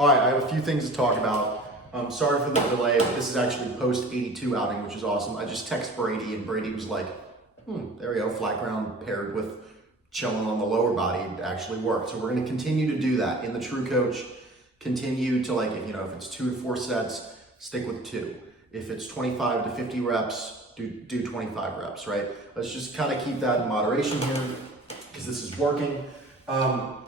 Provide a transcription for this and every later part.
All right, I have a few things to talk about. Sorry for the delay, but this is actually post 82 outing, which is awesome. I just texted Brady, and Brady was like, there we go, flat ground paired with chilling on the lower body actually worked. So we're gonna continue to do that. In the True Coach, continue to if it's 2 to 4 sets, stick with 2. If it's 25 to 50 reps, do 25 reps, right? Let's just kind of keep that in moderation here because this is working.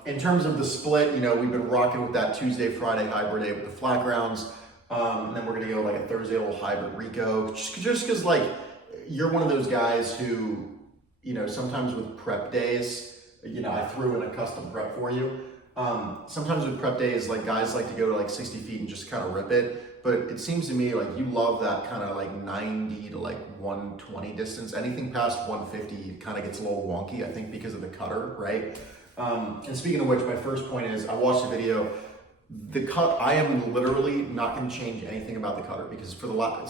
In terms of the split, we've been rocking with that Tuesday, Friday hybrid day with the flat grounds. And then we're gonna go like a Thursday little hybrid Rico, just because you're one of those guys who, sometimes with prep days, I threw in a custom prep for you. Sometimes with prep days, guys like to go to 60 feet and just kind of rip it. But it seems to me you love that kind of 90 to 120 distance. Anything past 150 kind of gets a little wonky, I think, because of the cutter, right? And speaking of which, my first point is I watched the video. The cut, I am literally not going to change anything about the cutter because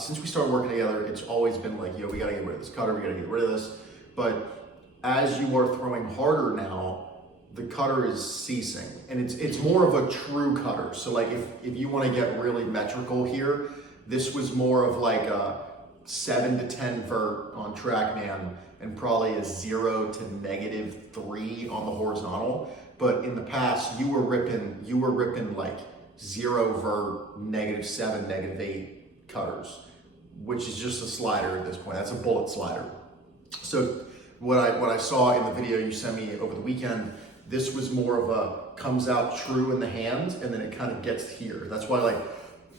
since we started working together, it's always been we got to get rid of this cutter, we got to get rid of this. But as you are throwing harder now, the cutter is ceasing, and it's more of a true cutter. So if you want to get really metrical here, this was more of a 7 to 10 vert on TrackMan and probably a 0 to -3 on the horizontal. But in the past, you were ripping 0 vert, -7, -8 cutters, which is just a slider at this point. That's a bullet slider. So what I saw in the video you sent me over the weekend, this was more of a comes out true in the hands and then it kind of gets here. That's why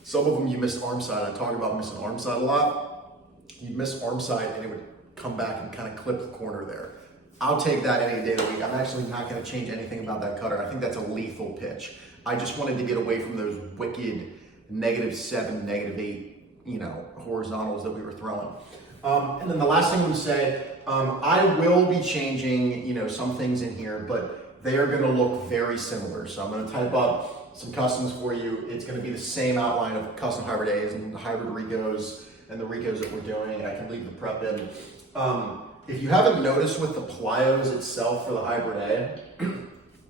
some of them you missed arm side. I talk about missing arm side a lot. You'd miss arm side and it would come back and kind of clip the corner there. I'll take that any day of the week. I'm actually not going to change anything about that cutter. I think that's a lethal pitch. I just wanted to get away from those wicked -7, -8, horizontals that we were throwing. And then the last thing I'm going to say, I will be changing, some things in here, but they are going to look very similar. So I'm going to type up some customs for you. It's going to be the same outline of custom hybrid A's and the hybrid Ricos and the Ricos that we're doing. I can leave the prep in. If you haven't noticed with the plyos itself for the hybrid A,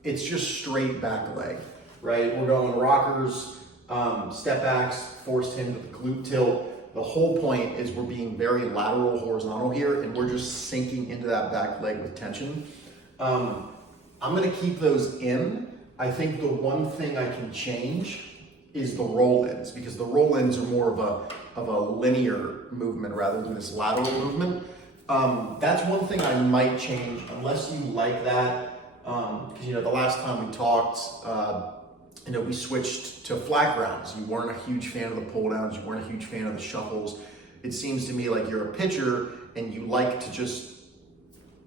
it's just straight back leg, right? We're going rockers, step backs, forced hinge with the glute tilt. The whole point is we're being very lateral horizontal here and we're just sinking into that back leg with tension. I'm gonna keep those in. I think the one thing I can change is the roll-ins because the roll-ins are more of a linear movement rather than this lateral movement. That's one thing I might change unless you like that. Because the last time we talked, we switched to flat grounds. You weren't a huge fan of the pull downs. You weren't a huge fan of the shuffles. It seems to me like you're a pitcher and you like to just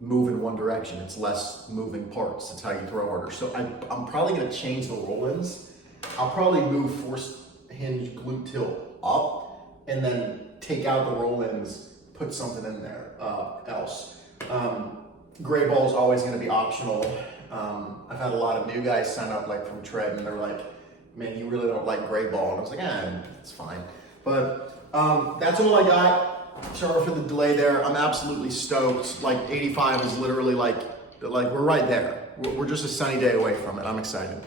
move in one direction. It's less moving parts. That's how you throw harder. So I'm probably going to change the roll-ins. I'll probably move forced hinge glute tilt up and then take out the roll-ins, put something in there else. Gray ball is always going to be optional. I've had a lot of new guys sign up from Tread and they're like, man, you really don't like gray ball. And I was like, it's fine. But that's all I got. Sorry for the delay there. I'm absolutely stoked. 85 is literally we're right there. We're just a sunny day away from it. I'm excited.